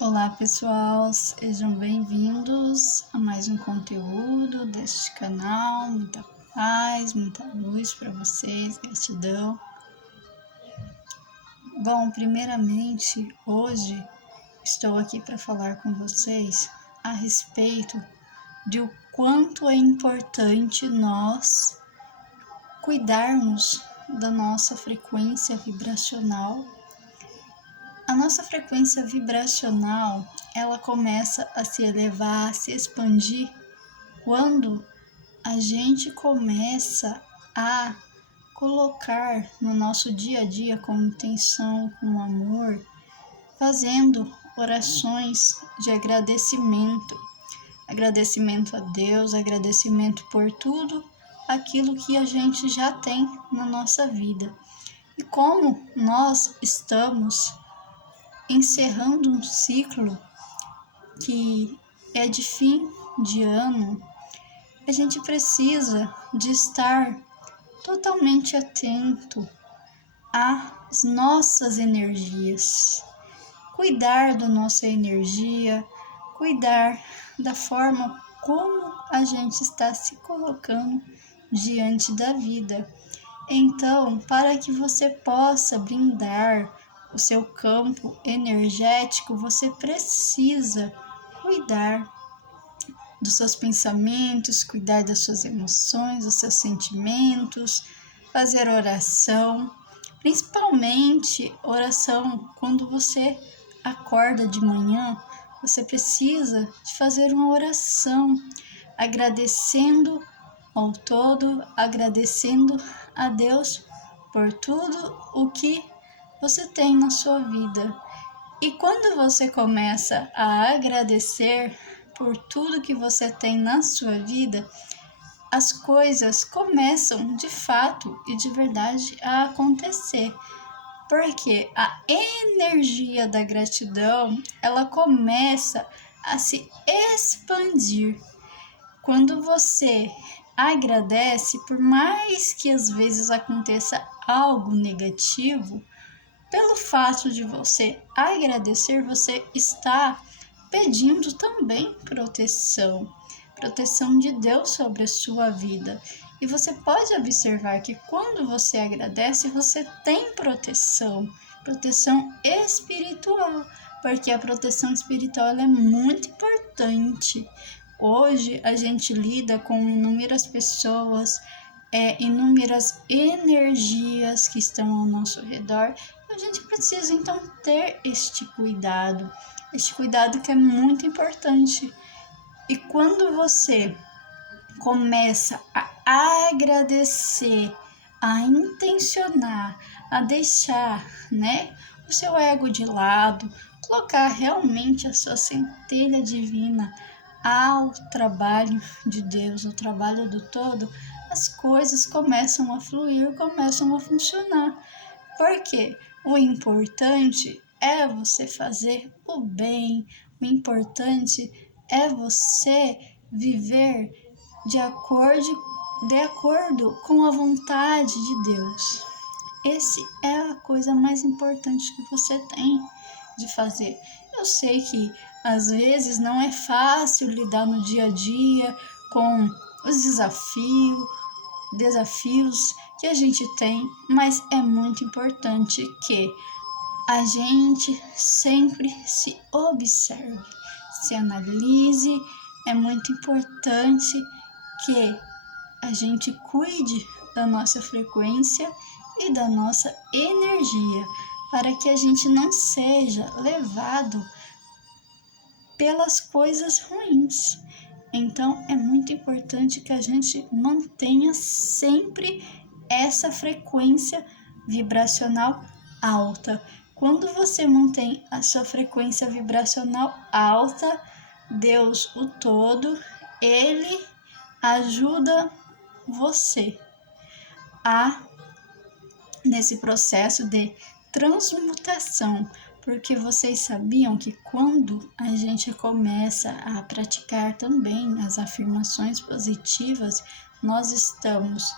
Olá pessoal, sejam bem-vindos a mais um conteúdo deste canal. Muita paz, muita luz para vocês, gratidão. Bom, primeiramente, hoje estou aqui para falar com vocês a respeito de o quanto é importante nós cuidarmos da nossa frequência vibracional. A nossa frequência vibracional, ela começa a se elevar, a se expandir quando a gente começa a colocar no nosso dia a dia com intenção, com amor, fazendo orações de agradecimento. Agradecimento a Deus, agradecimento por tudo aquilo que a gente já tem na nossa vida. E como nós estamos encerrando um ciclo que é de fim de ano, a gente precisa de estar totalmente atento às nossas energias, cuidar da nossa energia, cuidar da forma como a gente está se colocando diante da vida. Então, para que você possa blindar o seu campo energético, você precisa cuidar dos seus pensamentos, cuidar das suas emoções, dos seus sentimentos, fazer oração, principalmente oração quando você acorda de manhã, você precisa de fazer uma oração agradecendo ao todo, agradecendo a Deus por tudo o que você tem na sua vida. E quando você começa a agradecer por tudo que você tem na sua vida, as coisas começam de fato e de verdade a acontecer. Porque a energia da gratidão, ela começa a se expandir. Quando você agradece, por mais que às vezes aconteça algo negativo, pelo fato de você agradecer, você está pedindo também proteção de Deus sobre a sua vida. E você pode observar que quando você agradece, você tem proteção espiritual, porque a proteção espiritual é muito importante. Hoje a gente lida com inúmeras pessoas, inúmeras energias que estão ao nosso redor. A gente precisa então ter este cuidado que é muito importante. E quando você começa a agradecer, a intencionar, a deixar, o seu ego de lado, colocar realmente a sua centelha divina ao trabalho de Deus, ao trabalho do todo, as coisas começam a fluir, começam a funcionar. Porque o importante é você fazer o bem, o importante é você viver de acordo com a vontade de Deus. Essa é a coisa mais importante que você tem de fazer. Eu sei que às vezes não é fácil lidar no dia a dia com os desafios que a gente tem, mas é muito importante que a gente sempre se observe, se analise. É muito importante que a gente cuide da nossa frequência e da nossa energia, para que a gente não seja levado pelas coisas ruins. Então, é muito importante que a gente mantenha sempre essa frequência vibracional alta. Quando você mantém a sua frequência vibracional alta, Deus, o todo, ele ajuda você nesse processo de transmutação, porque vocês sabiam que quando a gente começa a praticar também as afirmações positivas, nós estamos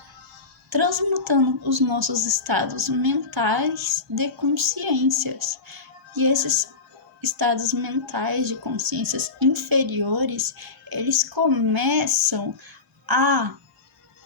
transmutando os nossos estados mentais de consciências. E esses estados mentais de consciências inferiores, eles começam a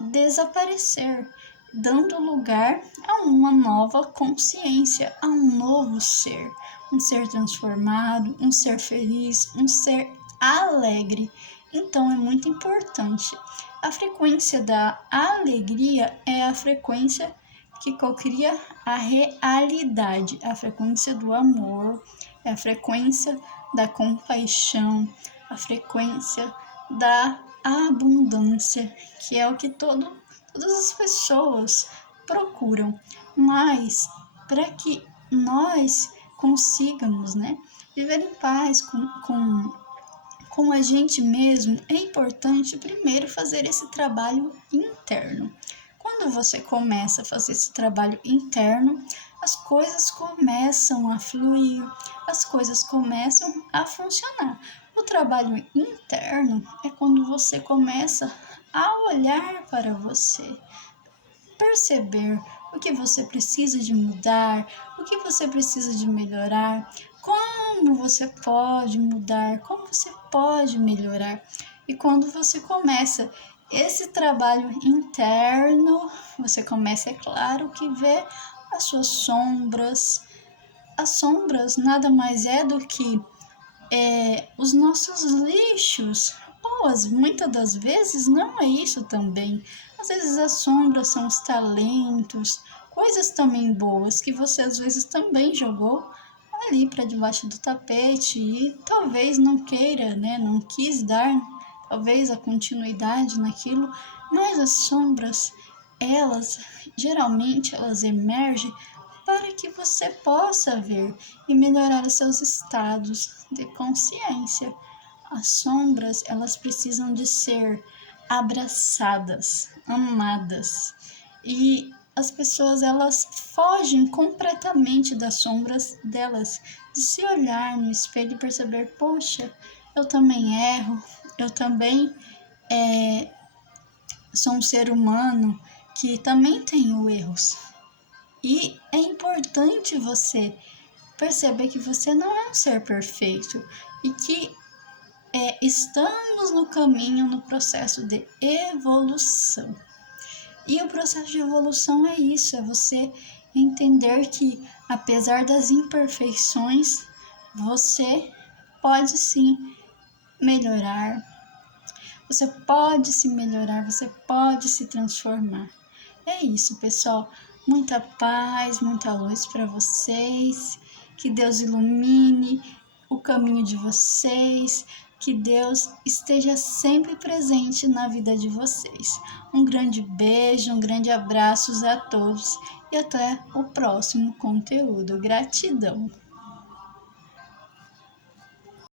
desaparecer, dando lugar a uma nova consciência, a um novo ser, um ser transformado, um ser feliz, um ser alegre. Então é muito importante. A frequência da alegria é a frequência que cocria a realidade, a frequência do amor, é a frequência da compaixão, a frequência da abundância, que é o que todas as pessoas procuram. Mas para que nós consigamos, né, viver em paz com a gente mesmo, é importante primeiro fazer esse trabalho interno. Quando você começa a fazer esse trabalho interno, as coisas começam a fluir, as coisas começam a funcionar. O trabalho interno é quando você começa a olhar para você, perceber o que você precisa de mudar, o que você precisa de melhorar, como você pode mudar, como você pode melhorar. E quando você começa esse trabalho interno, você começa, é claro, que vê as suas sombras. As sombras nada mais é do que os nossos lixos, ou muitas das vezes não é isso também. Às vezes as sombras são os talentos, coisas também boas que você às vezes também jogou ali para debaixo do tapete e talvez não queira, né, não quis dar talvez a continuidade naquilo, mas as sombras, elas geralmente elas emergem para que você possa ver e melhorar os seus estados de consciência. As sombras, elas precisam de ser abraçadas, amadas. E as pessoas, elas fogem completamente das sombras delas, de se olhar no espelho e perceber, poxa, eu também erro, eu também sou um ser humano que também tenho erros. E é importante você perceber que você não é um ser perfeito e que estamos no caminho, no processo de evolução. E o processo de evolução é isso, é você entender que, apesar das imperfeições, você pode sim melhorar, você pode se melhorar, você pode se transformar. É isso, pessoal. Muita paz, muita luz para vocês. Que Deus ilumine o caminho de vocês. Que Deus esteja sempre presente na vida de vocês. Um grande beijo, um grande abraço a todos e até o próximo conteúdo. Gratidão!